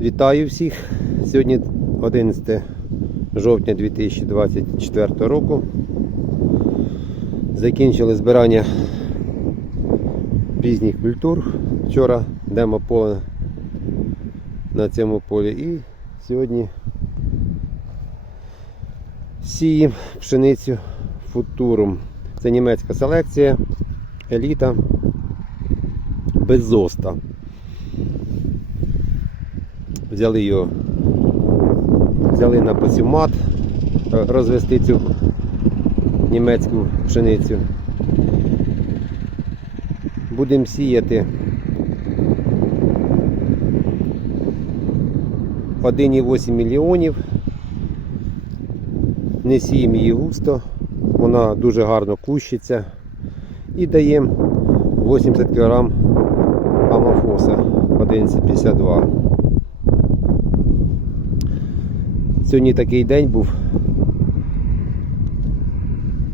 Вітаю всіх. Сьогодні 11 жовтня 2024 року. Закінчили збирання пізніх культур. Вчора демо поле на цьому полі і сьогодні сіємо пшеницю футурум. Це німецька селекція, еліта без зоста. Взяли його, взяли на посівмат е, розвести цю німецьку пшеницю. Будемо сіяти 1,8 мільйонів. Не сіємо її густо, вона дуже гарно кущиться і даємо 80 кг амофоса 1152. Сьогодні такий день був.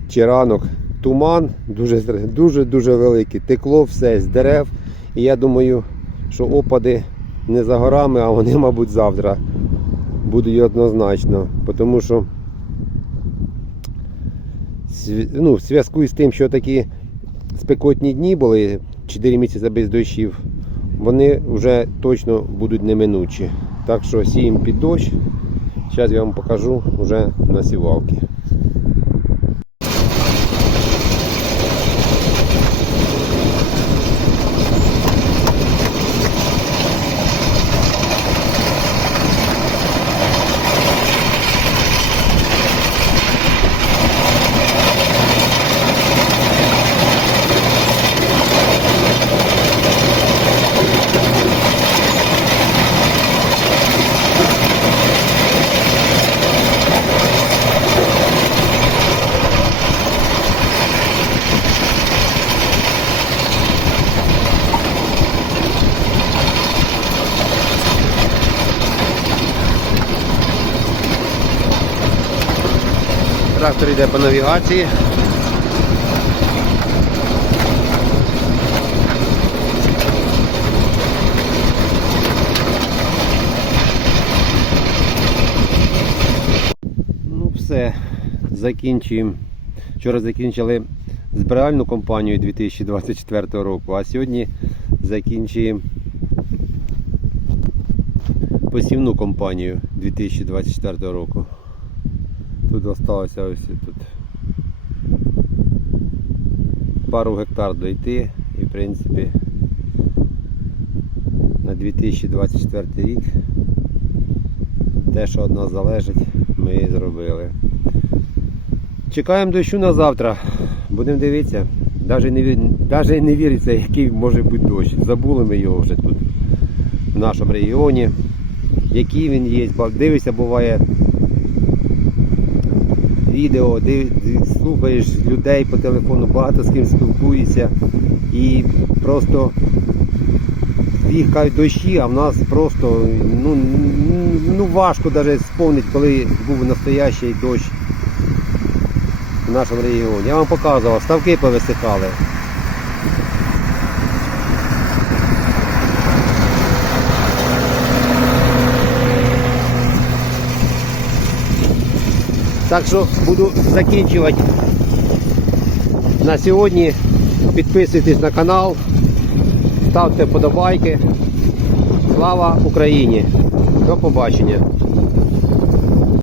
Чи ранок, туман, дуже дуже дуже великий. Текло все з дерев. І я думаю, що опади не за горами, а вони, мабуть, завтра будуть однозначно. Тому що ну, в зв'язку з тим, що такі спекотні дні були 4 місяці без дощів, вони вже точно будуть неминучі. Так що сіємо під дощ. Зараз я вам покажу вже на сівалки. Трактор йде по навігації. Ну все, закінчуємо. Вчора закінчили збиральну кампанію 2024 року, а сьогодні закінчуємо посівну кампанію 2024 року. Тут залишилося ось тут пару гектар дойти і в принципі на 2024 рік те, що від нас залежить, ми і зробили. Чекаємо дощу на завтра. Будемо дивитися. Навіть не, не віриться, який може бути дощ. Забули ми його вже тут, в нашому регіоні. Який він є. Бо Дивишся, буває відео, див, слухаєш людей по телефону, багато з ким спілкуєшся і просто їх дощі, а в нас просто ну, ну важко навіть сповнити, коли був настоящий дощ в нашому регіоні. Я вам показував, ставки повисихали. Так що буду закінчувати на сьогодні. Підписуйтесь на канал, ставте вподобайки. Слава Україні! До побачення!